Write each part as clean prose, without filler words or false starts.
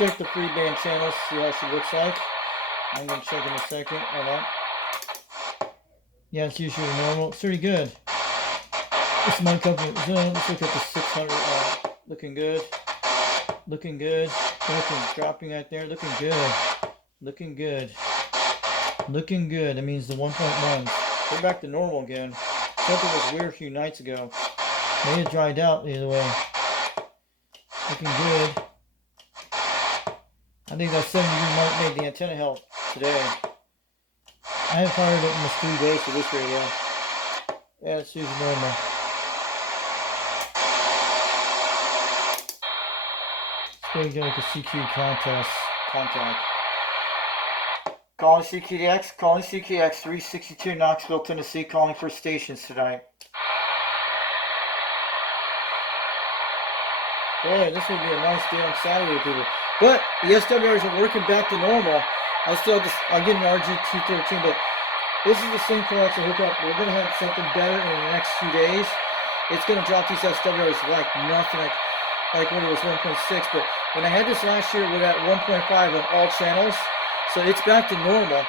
check the free band channels, see how she looks like. I'm going to check in a second. Hold on. Yeah, it's usually normal. It's pretty good. This might come from, let's look at the 600. Looking good. Looking good. Looking, dropping right there. Looking good. Looking good. Looking good. That means the 1.1. We're back to normal again. Something was weird a few nights ago. May have dried out either way. Looking good. I think that 70 might made the antenna help today. I haven't fired it in almost 3 days for this radio. Yeah, it's usually normal. Let's go get the CQ contact. Calling CQDX, calling CQX 362 Knoxville, Tennessee, calling for stations tonight. Boy, this would be a nice day on Saturday, people. But the SWRs are working back to normal. I get an rg213, but this is the same coax to hook up. We're going to have something better in the next few days. It's going to drop these SWRs like nothing, like when it was 1.6. But when I had this last year, we're at 1.5 on all channels. So it's back to normal.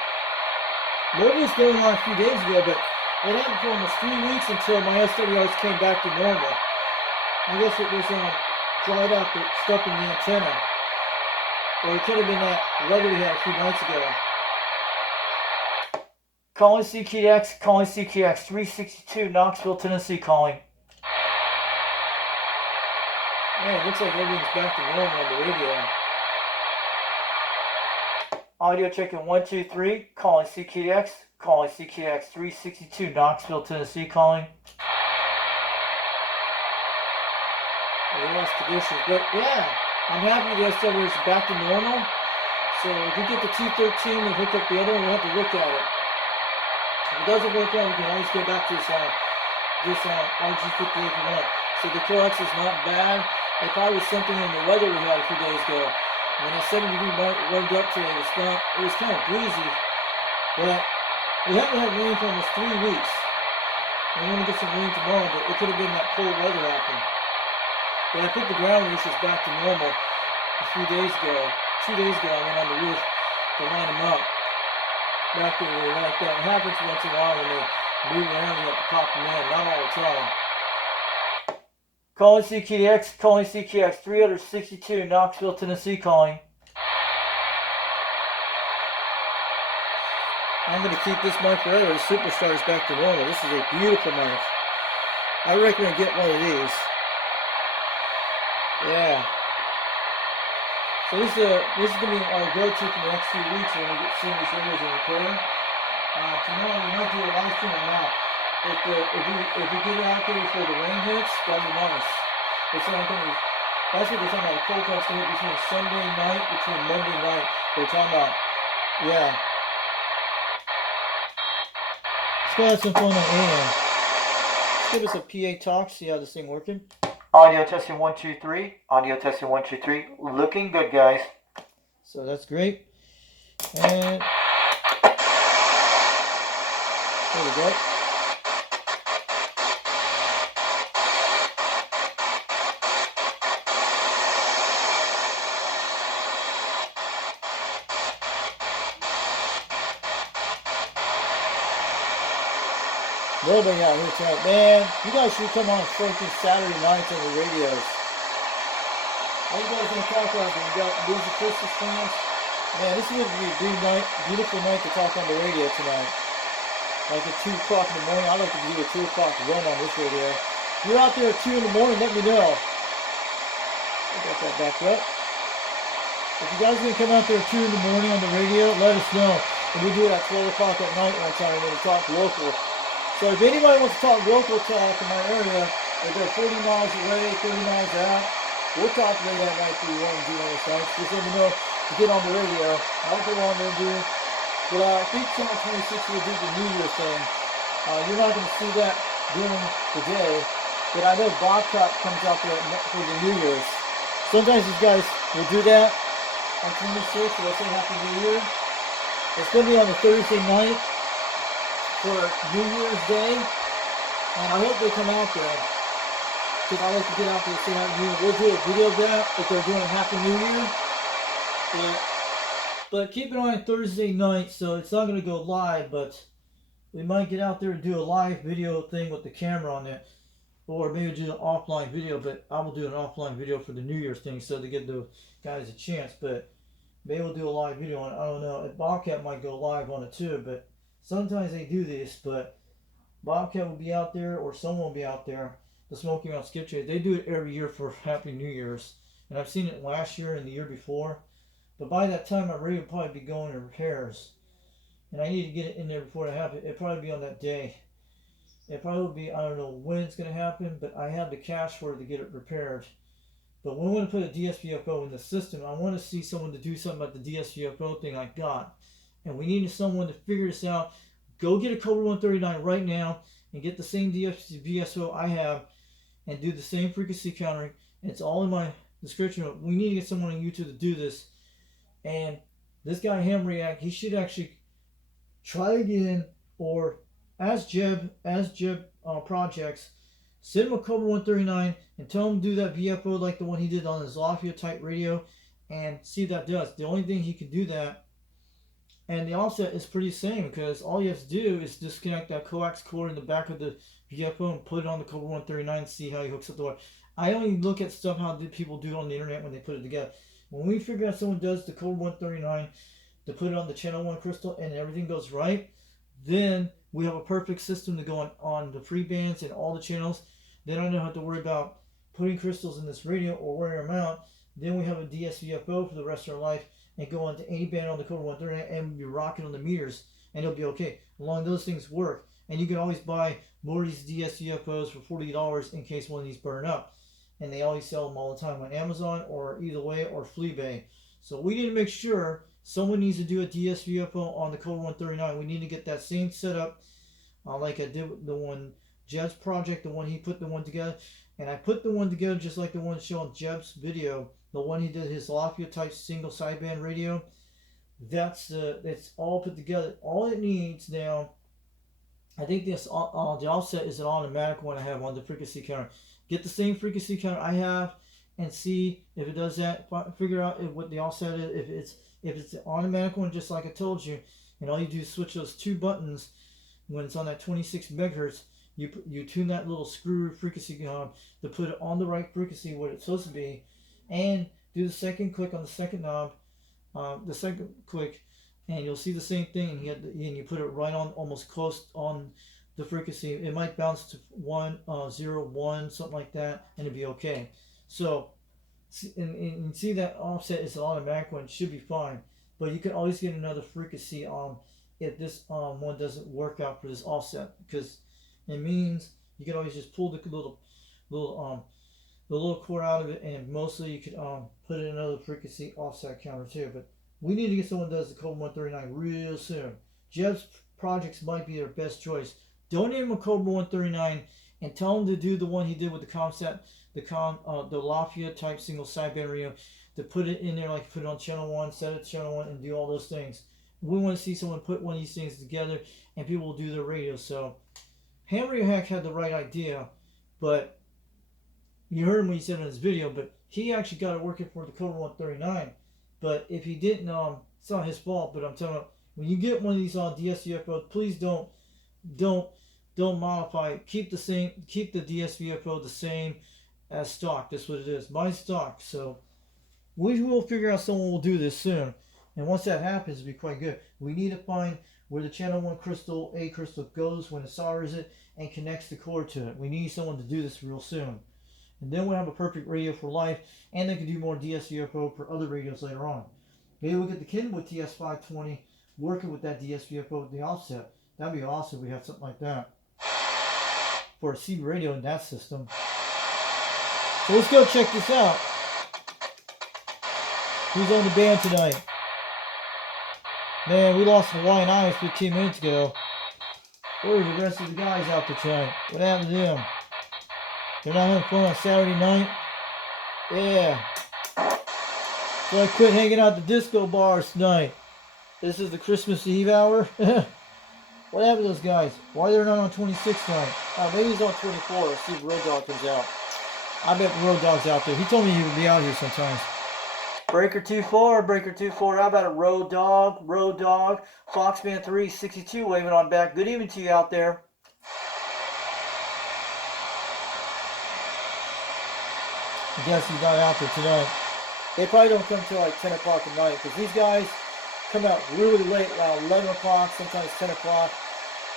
What was going on a few days ago, but it happened for almost 3 weeks until my SWRs came back to normal. I guess it was dried out the stuff in the antenna. Or it could have been that weather we had a few nights ago. Calling CQX, calling CQX 362 Knoxville, Tennessee, calling. Man, it looks like everything's back to normal on the radio. Audio checking 1, 2, 3. Calling CQX. Calling CQX 362 Knoxville, Tennessee. Calling. Yes, conditions. But yeah, I'm happy the SW is back to normal. So if we get the 213 and hook up the other one, we'll have to look at it. If it doesn't work out, we can always go back to this rg58 if you want. So the coax is not bad. It probably was something in the weather we had a few days ago. When that 70-degree warmed up today, it was kind of breezy, but we haven't had rain for almost 3 weeks. We're going to get some rain tomorrow, but it could have been that cold weather happening. But I think the ground roof is back to normal a few days ago. 2 days ago, I went on the roof to line them up. Back to like that. It happens once in a while when they move around, you have to pop them in, not all the time. Calling CQX, calling CQX 362 Knoxville, Tennessee, calling. I'm going to keep this mic forever. The Superstar is back to normal. This is a beautiful mic. I recommend get one of these. Yeah. So this is going to be our go-to for the next few weeks when we get seeing these radios in repair. Tomorrow we might do a live stream or not. If we get it out there before the rain hits, that'd be nice. That's what they're talking about. The cold front's going to hit between Sunday night, between Monday night. They're talking about, yeah. Let's go have some fun on AM. Let's give us a PA talk, see how this thing working. Audio testing 1, 2, 3. Audio testing 1, 2, 3. Looking good, guys. So that's great. And there we go. Nobody out here tonight. Man, you guys should come on freaking Saturday nights on the radios. What are you guys going to talk about? You got music Christmas plans? Man, this is going to be a beautiful night to talk on the radio tonight. Like at 2 o'clock in the morning. I like to do a 2 o'clock run on this radio. If you're out there at 2 in the morning, let me know. I got that back up. If you guys are going to come out there at 2 in the morning on the radio, let us know. And we do it at 12 o'clock at night one time when we talk local. So if anybody wants to talk local talk in my area, if they're 40 miles away, 30 miles out, we'll talk late at night if you want to do on those nights. Just let me know to get on the radio. I'll go on there and do it. But I think Channel 26 will do the New Year thing. You're not going to see that during the day. But I know Bobcat comes out there for the New Year's. Sometimes these guys will do that on 26, so they'll say Happy New Year. It's going to be on a Thursday night for New Year's Day, and I hope they come out there, because I like to get out there and say Happy New Year. We'll do a video of that if they're doing Happy New Year, But keep it on Thursday night, so it's not going to go live, but we might get out there and do a live video thing with the camera on it. Or maybe do an offline video, but I will do an offline video for the New Year's thing, so to give the guys a chance. But maybe we'll do a live video on it. I don't know. Bobcat might go live on it too, but sometimes they do this. But Bobcat will be out there, or someone will be out there. The Smoky Mountain Skip Trail. They do it every year for Happy New Year's, and I've seen it last year and the year before. But by that time, my radio will probably be going to repairs, and I need to get it in there before it happens. It'll probably be on that day. It probably will be, I don't know when it's going to happen, but I have the cash for it to get it repaired. But when we want to put a DSVFO in the system, I want to see someone to do something about the DSVFO thing I got. And we need someone to figure this out. Go get a Cobra 139 right now and get the same DSVFO I have and do the same frequency countering. It's all in my description. We need to get someone on YouTube to do this. And this guy, Ham React, he should actually try again, or as Jeb projects, send him a Cobra 139 and tell him to do that VFO like the one he did on his Lafayette type radio, and see if that does. The only thing he can do that, and the offset is pretty same, because all you have to do is disconnect that coax cord in the back of the VFO and put it on the Cobra 139 and see how he hooks up the wire. I only look at stuff how people do it on the internet when they put it together. When we figure out someone does the Cobra 139 to put it on the channel 1 crystal and everything goes right, then we have a perfect system to go on the free bands and all the channels. Then I don't have to worry about putting crystals in this radio or wearing them out. Then we have a DSVFO for the rest of our life and go on to any band on the Cobra 139 and be rocking on the meters, and it'll be okay. As long as those things work. And you can always buy more of these DSVFOs for $40 in case one of these burn up. And they always sell them all the time on Amazon or either way or Fleabay. So we need to make sure someone needs to do a DSVFO on the Cobra 139. We need to get that same setup like I did with the one Jeb's project, the one he put the one together. And I put the one together just like the one shown on Jeb's video, the one he did his Lafayette type single sideband radio. That's all put together. All it needs now, I think this the offset is an automatic one I have on the frequency counter. Get the same frequency counter I have and see if it does that. Figure out what the offset is. If it's an automatic one, just like I told you, and all you do is switch those two buttons when it's on that 26 megahertz. You tune that little screw frequency knob to put it on the right frequency where it's supposed to be, and do the second click on the second knob, the second click, and you'll see the same thing. And you put it right on, almost close on the frequency. It might bounce to 101, something like that, and it'd be okay. So, and see that offset is an automatic one. It should be fine, but you can always get another frequency if this one doesn't work out for this offset, because it means you can always just pull the little cord out of it, and mostly you could put in another frequency offset counter too. But we need to get someone that does the Cobra 139 real soon. Jeb's projects might be their best choice. Donate him a Cobra 139 and tell him to do the one he did with the concept, the Lafayette type single sideband radio, to put it in there like you put it on channel 1, set it to channel 1, and do all those things. We want to see someone put one of these things together, and people will do their radio. So Hammer Hack had the right idea, but you heard him when he said in his video, but he actually got it working for the Cobra 139. But if he didn't, it's not his fault. But I'm telling you, when you get one of these on DSVFO, please don't modify it. Keep the DSVFO the same as stock. That's what it is. My stock. So we will figure out someone will do this soon. And once that happens, it'll be quite good. We need to find where the channel 1 crystal, A crystal goes when it solders it and connects the cord to it. We need someone to do this real soon. And then we'll have a perfect radio for life, and they can do more DSVFO for other radios later on. Maybe we'll get the Kenwood TS520 working with that DSVFO with the offset. That'd be awesome if we have something like that for a CB radio in that system. So let's go check this out. Who's on the band tonight? Man, we lost Hawaiian Eyes 15 minutes ago. Where are the rest of the guys out there tonight? What happened to them? They're not having fun on Saturday night? Yeah. So I quit hanging out at the disco bars tonight. This is the Christmas Eve hour. What happened to those guys? Why they're not on 26 tonight? Oh, maybe he's on 24. Let's see if Road Dog comes out. I bet Road Dog's out there. He told me he would be out here sometimes. Breaker 2-4, Breaker 2-4. How about a Road Dog, Foxman 362 waving on back. Good evening to you out there. I guess he's not out there tonight. They probably don't come till like 10 o'clock at night because these guys come out really late, around 11 o'clock, sometimes 10 o'clock.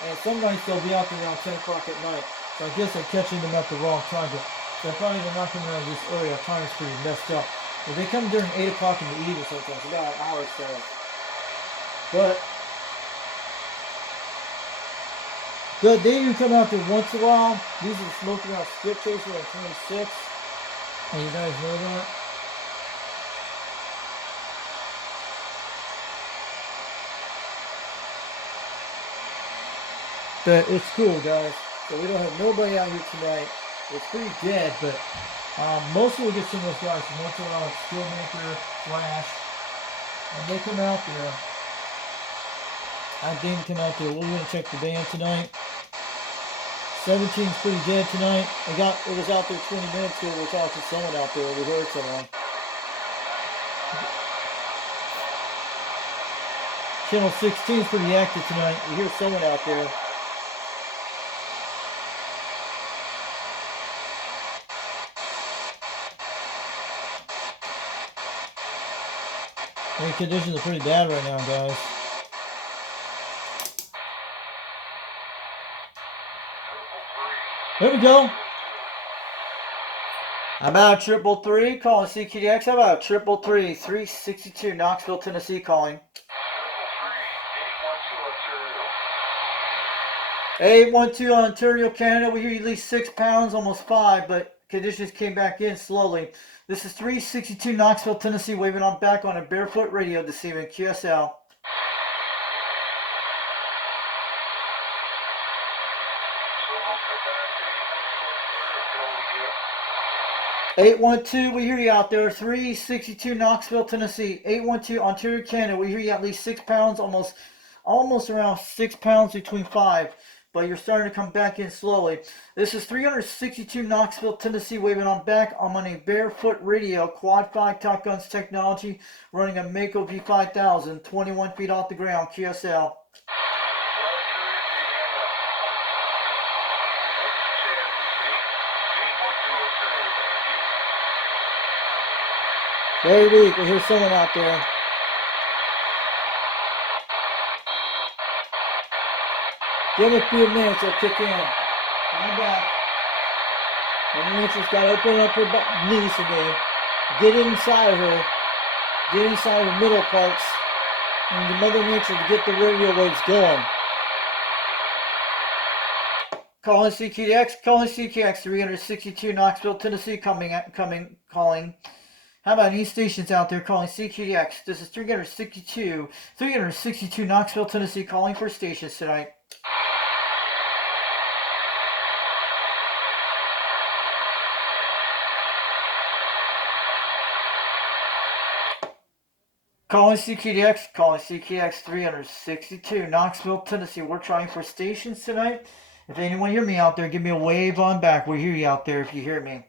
And some nights they'll be out there around 10 o'clock at night. So I guess I'm catching them at the wrong time. But they're probably not coming around this early. Our time's pretty messed up. But they come during 8 o'clock in the evening sometimes, about an hour or so. But good, they do come out there once in a while. These are smoking out skip chaser at 26. And you guys know that. But it's cool, guys. So we don't have nobody out here tonight. It's pretty dead, but mostly we'll get some of those guys from once in a while, like Skillmaker, Flash, and they come out there. I didn't come out there. We're gonna check the band tonight. 17's pretty dead tonight. It was out there 20 minutes ago. We're talking to someone out there. We heard someone. Channel 16 is pretty active tonight. We hear someone out there. The conditions are pretty bad right now, guys. There we go. How about 333 calling CQDX? How about 333 362 Knoxville, Tennessee calling? 812 Ontario, Canada. We hear you at least 6 pounds, almost 5, but conditions came back in slowly. This is 362 Knoxville, Tennessee, waving on back on a barefoot radio this evening, QSL. 812, we hear you out there. 362 Knoxville, Tennessee. 812 Ontario, Canada. We hear you at least 6 pounds, almost around 6 pounds between 5. But you're starting to come back in slowly. This is 362 Knoxville, Tennessee, waving on back. I'm on a barefoot radio, Quad 5 TopGun's technology, running a Mako V5000, 21 feet off the ground, QSL. Very weak. We hear someone out there. Give it a few minutes, it'll kick in. Come back. Mother Nature's got to open up her knees today. Get inside of her. Get inside her middle parts. And the Mother Nature to get the radio waves going. Calling CKX 362 Knoxville, Tennessee, calling. How about any stations out there calling CQDX? This is 362 Knoxville, Tennessee, calling for stations tonight. Calling CQDX 362 Knoxville, Tennessee. We're trying for stations tonight. If anyone hear me out there, give me a wave on back. We hear you out there if you hear me.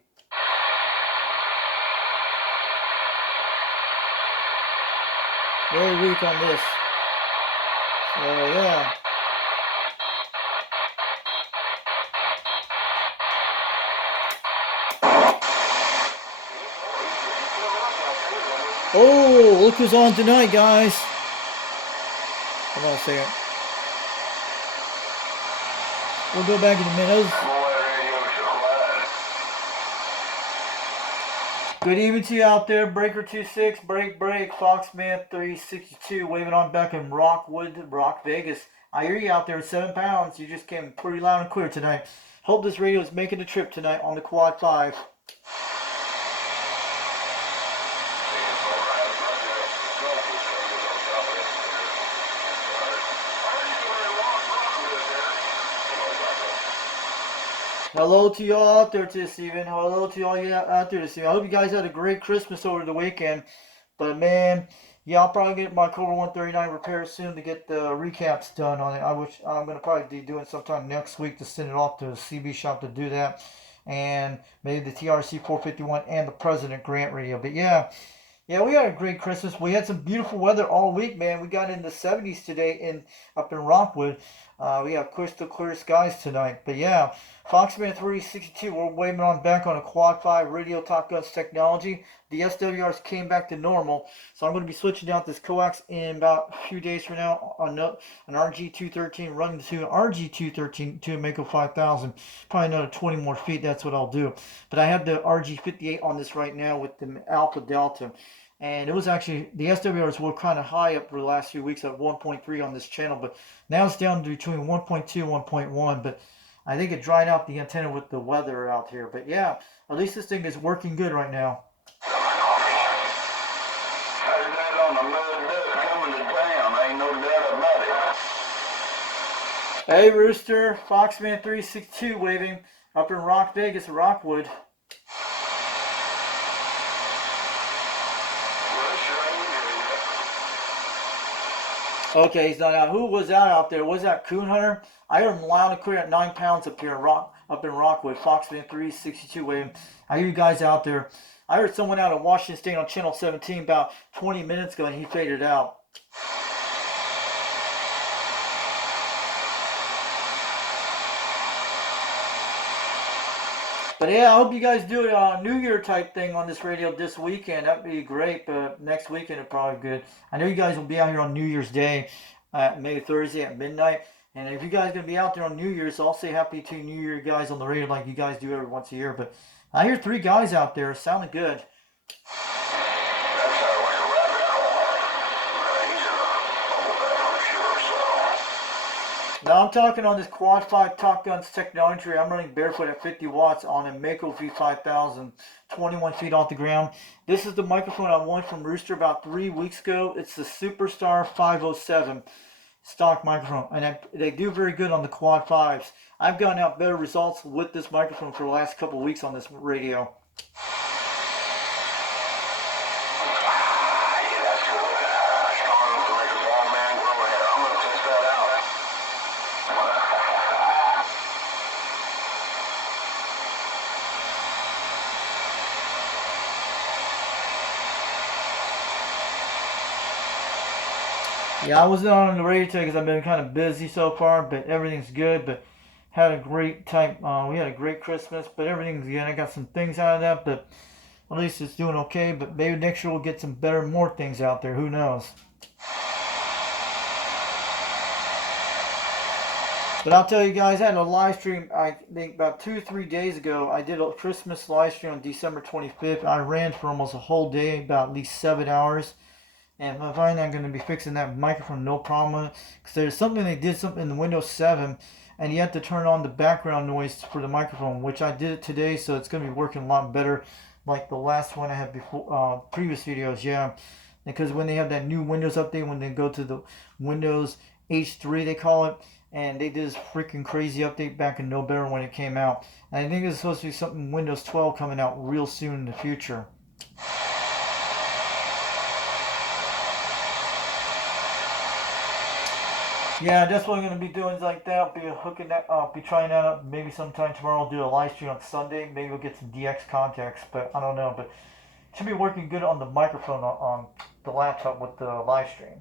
Very weak on this. So yeah. Oh, look who's on tonight, guys. Hold on a second. We'll go back in a minute. Good evening to you out there. Breaker 26, break, Foxman 362, waving on back in Rockwood, Vegas. I hear you out there, 7 pounds. You just came pretty loud and clear tonight. Hope this radio is making the trip tonight on the Quad 5. Hello to y'all out there this evening. Hello to y'all out there this evening. I hope you guys had a great Christmas over the weekend. But man, yeah, I'll probably get my Cobra 139 repaired soon to get the recaps done on it. I'm going to probably be doing sometime next week to send it off to the CB shop to do that. And maybe the TRC 451 and the President Grant radio. But yeah, Yeah, we had a great Christmas. We had some beautiful weather all week, man. We got in the 70s today up in Rockwood. We have crystal clear skies tonight. But yeah, Foxman 362, we're waving on back on a Quad 5 radio Top Guns technology. The SWRs came back to normal, so I'm going to be switching out this coax in about a few days from now on an rg213 running to an rg213 to a Mako 5000. Probably another 20 more feet, that's what I'll do. But I have the rg58 on this right now with the Alpha Delta. And it was actually, the SWRs were kind of high up for the last few weeks at 1.3 on this channel, but now it's down to between 1.2 and 1.1. But I think it dried out the antenna with the weather out here. But yeah, at least this thing is working good right now. Hey Rooster, Foxman 362 waving up in Rock Vegas, Rockwood. Okay, he's not out. Who was that out there? Was that Coon Hunter? I heard him loud and clear at 9 pounds up here up in Rockwood. Foxman 362 waving. I hear you guys out there. I heard someone out of Washington State on channel 17 about 20 minutes ago, and he faded out. But yeah, I hope you guys do a New Year type thing on this radio this weekend. That'd be great, but next weekend it'd probably be good. I know you guys will be out here on New Year's Day, maybe Thursday at midnight. And if you guys are going to be out there on New Year's, I'll say happy to New Year guys on the radio like you guys do every once a year. But I hear 3 guys out there sounding good. Now I'm talking on this Quad 5 TopGun's technology. I'm running barefoot at 50 watts on a Mako V5000, 21 feet off the ground. This is the microphone I won from Rooster about 3 weeks ago. It's the Superstar 507 stock microphone, and they do very good on the Quad 5s. I've gotten out better results with this microphone for the last couple of weeks on this radio. Yeah, I wasn't on the radio today because I've been kind of busy so far, but everything's good. But had a great time. We had a great Christmas, but everything's good. I got some things out of that, but at least it's doing okay. But maybe next year we'll get some better, more things out there. Who knows? But I'll tell you guys, I had a live stream, I think about 2 or 3 days ago. I did a Christmas live stream on December 25th. I ran for almost a whole day, about at least 7 hours. And I find I'm going to be fixing that microphone, no problem. Because there's something, they did something in the Windows 7, and you have to turn on the background noise for the microphone, which I did it today, so it's going to be working a lot better, like the last one I had before, previous videos, yeah. Because when they have that new Windows update, when they go to the Windows H3, they call it, and they did this freaking crazy update back in November when it came out. And I think there's supposed to be something Windows 12 coming out real soon in the future. Yeah, that's what I'm gonna be doing like that. I'll be hooking that up, be trying that out. Maybe sometime tomorrow I'll do a live stream on Sunday. Maybe we'll get some DX contacts, but I don't know. But it should be working good on the microphone on the laptop with the live stream.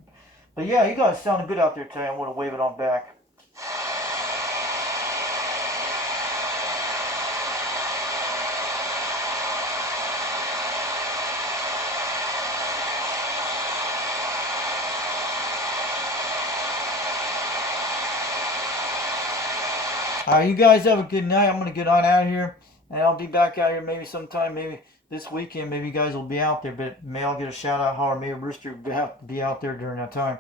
But yeah, you guys sounded good out there today. I want to wave it on back. Alright, you guys have a good night. I'm going to get on out of here. And I'll be back out here maybe sometime, maybe this weekend. Maybe you guys will be out there. But maybe I'll get a shout out, or maybe Rooster will have to be out there during that time.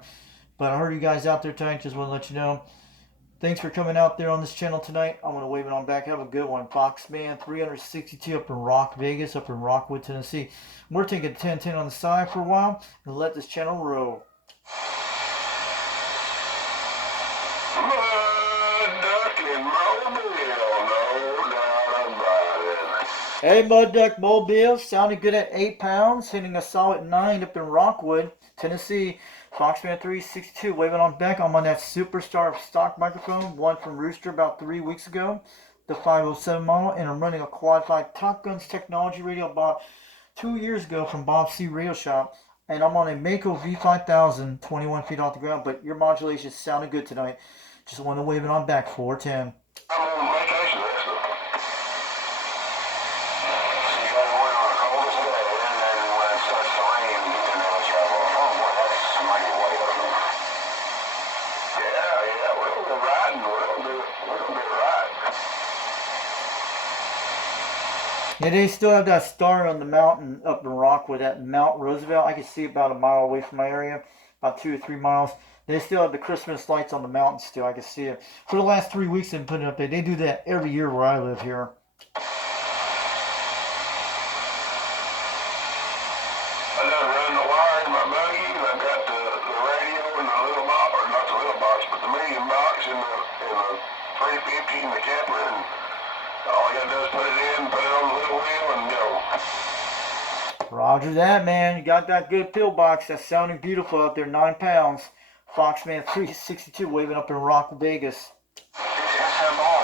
But I heard you guys out there tonight. Just want to let you know. Thanks for coming out there on this channel tonight. I'm going to wave it on back. Have a good one. Foxman 362 up in Rock Vegas, up in Rockwood, Tennessee. We're taking 1010 on the side for a while and let this channel roll. Hey, Mud Duck Mobile, sounding good at 8 pounds, hitting a solid 9 up in Rockwood, Tennessee. Foxman 362, waving on back. I'm on that Superstar stock microphone, one from Rooster about 3 weeks ago, the 507 model, and I'm running a Quad 5 TopGun's technology radio about 2 years ago from Bob C Radio Shop, and I'm on a Mako V5000, 21 feet off the ground. But your modulation sounded good tonight. Just want to wave it on back 410. I'm on vacation, so you guys went on a coldest day, and then when it starts to rain, it's like, oh boy, that's mighty white up there. Yeah, we're gonna be riding. We're gonna be riding. Yeah, they still have that star on the mountain up in Rockwood, at Mount Roosevelt. I can see about a mile away from my area, about 2 or 3 miles. They still have the Christmas lights on the mountain still. I can see it. For the last 3 weeks they've been putting it up there. They do that every year where I live here. I done run the wire in my buggy, and I've got the radio in the little box, or not the little box, but the medium box in the 350 in the camper, and all I gotta do is put it in, put it on the little wheel, and go. Roger that, man. You got that good pillbox. That's sounding beautiful out there. 9 pounds. Foxman 362 waving up in Rock, Vegas. It's small.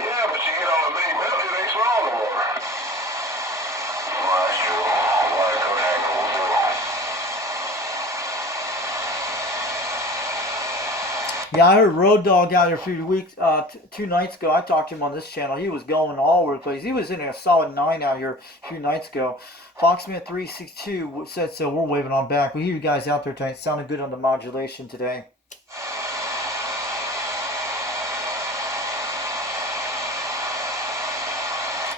Yeah, but you get on a big mountain, it ain't small no more. Well, that's true. Why go that will do. Yeah, I heard Road Dogg out here a few weeks, 2 nights ago. I talked to him on this channel. He was going all over the place. He was in a solid 9 out here a few nights ago. Foxman 362 said so. We're waving on back. We hear you guys out there tonight. Sounded good on the modulation today.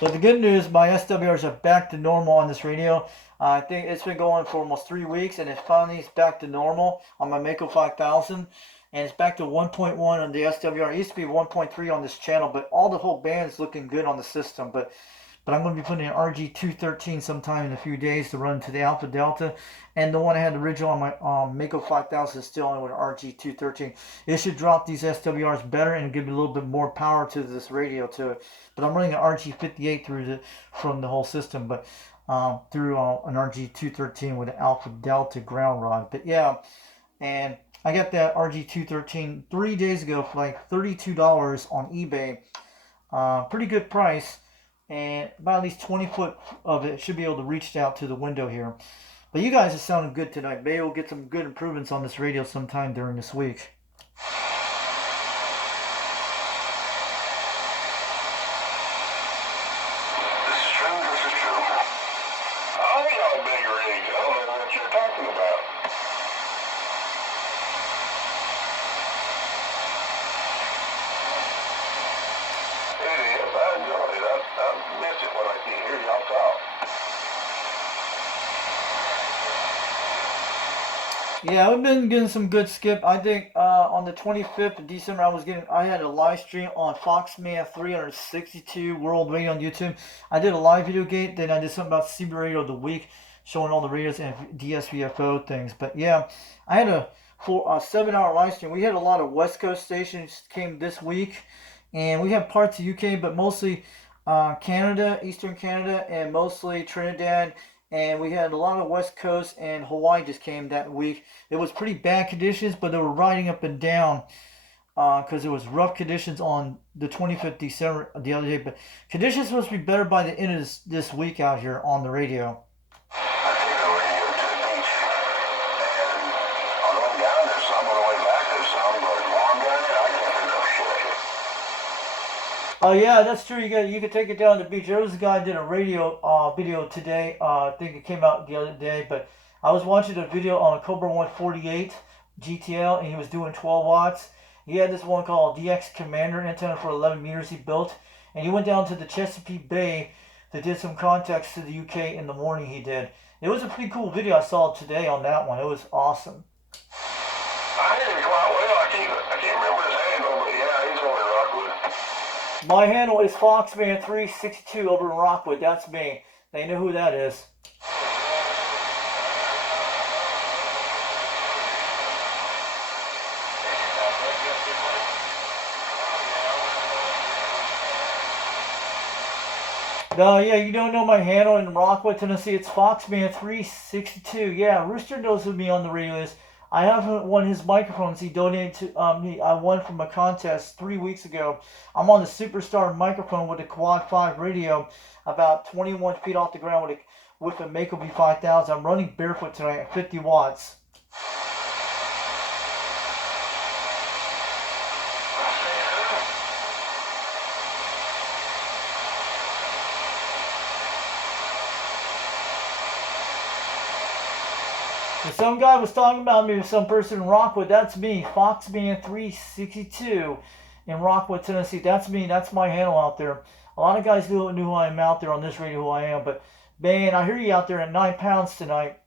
But the good news, my SWRs are back to normal on this radio. I think it's been going for almost 3 weeks, and it finally is back to normal on my Mako 5000. And it's back to 1.1 on the SWR. It used to be 1.3 on this channel, but all the whole band's looking good on the system. But I'm going to be putting an rg213 sometime in a few days to run to the Alpha Delta. And the one I had original on my Mako 5000 is still on with rg213. It should drop these SWRs better and give me a little bit more power to this radio to it. But I'm running an rg58 from the whole system, but through an rg213 with an Alpha Delta ground rod. But yeah, and I got that rg213 3 days ago for like $32 on eBay. Pretty good price. And about at least 20 foot of it should be able to reach out to the window here. But you guys are sounding good tonight. Maybe we'll get some good improvements on this radio sometime during this week. This is true. Oh, y'all big rigs. I don't know what you're talking about. It is. I enjoy it. I miss it when I can't hear y'all talk. Yeah, I've been getting some good skip. I think on the 25th of December, I had a live stream on Foxman 362 World Radio on YouTube. I did a live video gate, then I did something about CB Radio of the Week, showing all the radios and DSVFO things. But yeah, I had a 7-hour live stream. We had a lot of West Coast stations came this week, and we have parts of UK, but mostly Canada, Eastern Canada, and mostly Trinidad. And we had a lot of West Coast, and Hawaii just came that week. It was pretty bad conditions, but they were riding up and down because it was rough conditions on the 25th December the other day. But conditions supposed to be better by the end of this week out here on the radio. I take the radio to the beach, and on the way down there's some, on the way back there's some, but while I'm down there, I can't hear no shit. Oh yeah, that's true. You can take it down to the beach. There was a guy that did a radio video today. I think it came out the other day, but I was watching a video on a Cobra 148 GTL, and he was doing 12 watts. He had this one called DX Commander antenna for 11 meters he built, and he went down to the Chesapeake Bay to did some contacts to the UK in the morning. He did. It was a pretty cool video I saw today on that one. It was awesome. I hear him quite well. I can't remember his handle, but yeah, he's over in Rockwood. My handle is Foxman362 over in Rockwood. That's me. They know who that is. No, yeah, you don't know my handle in Rockwood, Tennessee. It's Foxman362. Yeah, Rooster knows who me on the radio is. I haven't won his microphones. He donated to me. I won from a contest 3 weeks ago. I'm on the Superstar microphone with a Quad 5 radio, about 21 feet off the ground with a Mako V5000. I'm running barefoot tonight at 50 watts. Some guy was talking about me with some person in Rockwood. That's me, Foxman362 in Rockwood, Tennessee. That's me. That's my handle out there. A lot of guys knew who I am out there on this radio, who I am. But, man, I hear you out there at 9 pounds tonight.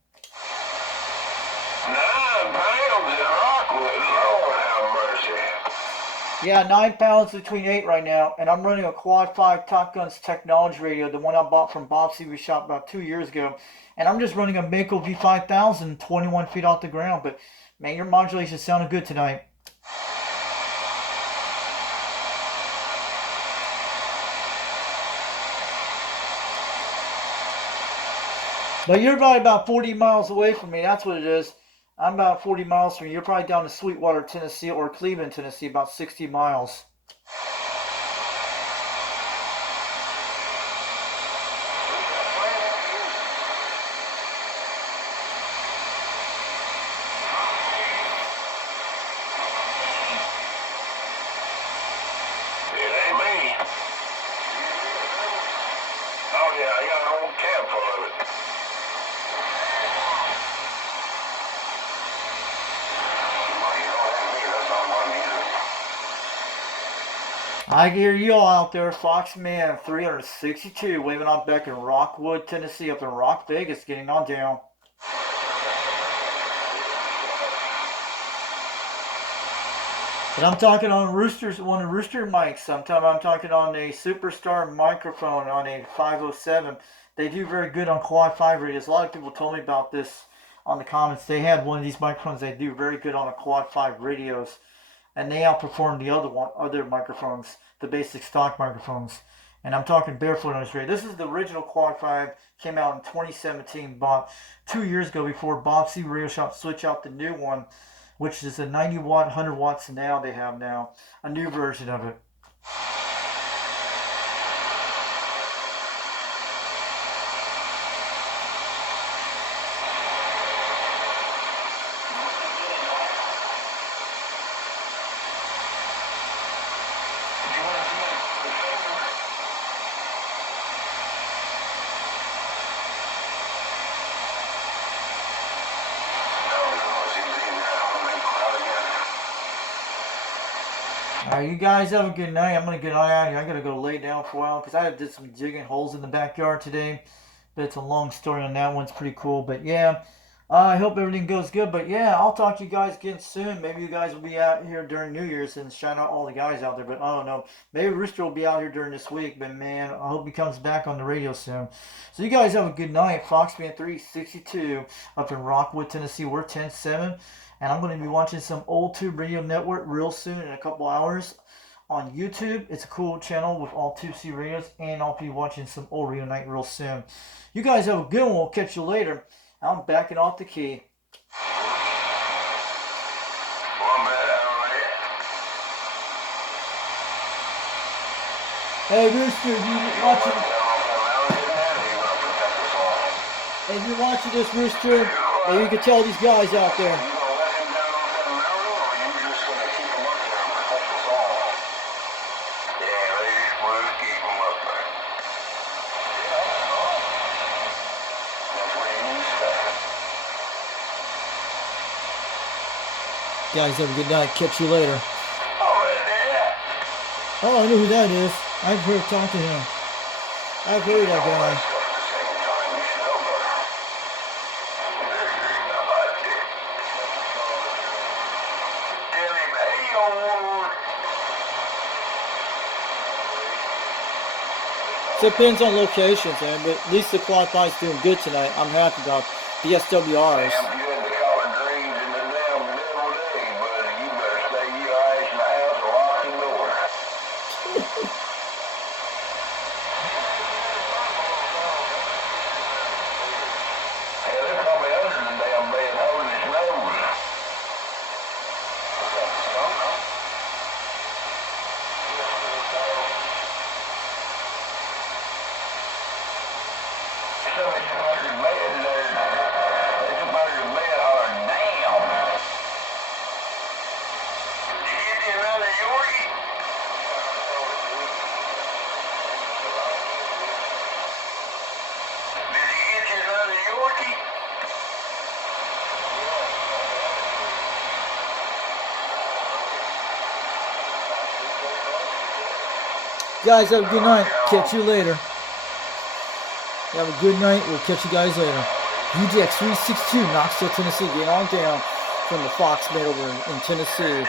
9 pounds in Rockwood? Lord have mercy. Yeah, 9 pounds between 8 right now. And I'm running a Quad 5 TopGun's technology radio, the one I bought from Bob's CB Shop about 2 years ago. And I'm just running a Mako V5000, 21 feet off the ground. But, man, your modulation sounded good tonight. But you're probably about 40 miles away from me. That's what it is. I'm about 40 miles from you. You're probably down in Sweetwater, Tennessee, or Cleveland, Tennessee, about 60 miles. I can hear you all out there, Foxman362, waving on back in Rockwood, Tennessee, up in Rock Vegas, getting on down. And I'm talking on one of Rooster mics. Sometimes I'm talking on a Superstar microphone on a 507. They do very good on Quad 5 radios. A lot of people told me about this on the comments. They had one of these microphones. They do very good on the Quad 5 radios. And they outperform the other microphones, the basic stock microphones. And I'm talking barefoot on this radio. This is the original Quad 5, came out in 2017, bought 2 years ago before Bob C Radio Shop switched out the new one, which is a 90 watt, 100 watts now they have now, a new version of it. Alright, you guys have a good night. I'm going to get on out of here. I got to go lay down for a while because I did some digging holes in the backyard today. But it's a long story on that one. It's pretty cool. But yeah, I hope everything goes good. But yeah, I'll talk to you guys again soon. Maybe you guys will be out here during New Year's and shout out all the guys out there. But I don't know. Maybe Rooster will be out here during this week. But man, I hope he comes back on the radio soon. So you guys have a good night. Foxman362 up in Rockwood, Tennessee. We're 10-7. And I'm going to be watching some Old Tube Radio Network real soon in a couple hours on YouTube. It's a cool channel with all 2C radios. And I'll be watching some Old Radio Night real soon. You guys have a good one. We'll catch you later. I'm backing off the key. Hey, Rooster, if you're watching this, Rooster, maybe you can tell these guys out there. Guys, have a good night. Catch you later. Oh, I know who that is. I've heard talk to him. I've heard that guy. It depends on locations, man, but at least the Quad 5's doing good tonight. I'm happy about the SWRs. Guys, have a good night. Catch you later. Have a good night. We'll catch you guys later. UDX 362, Knoxville, Tennessee. Getting on down from the Fox Mid over in Tennessee.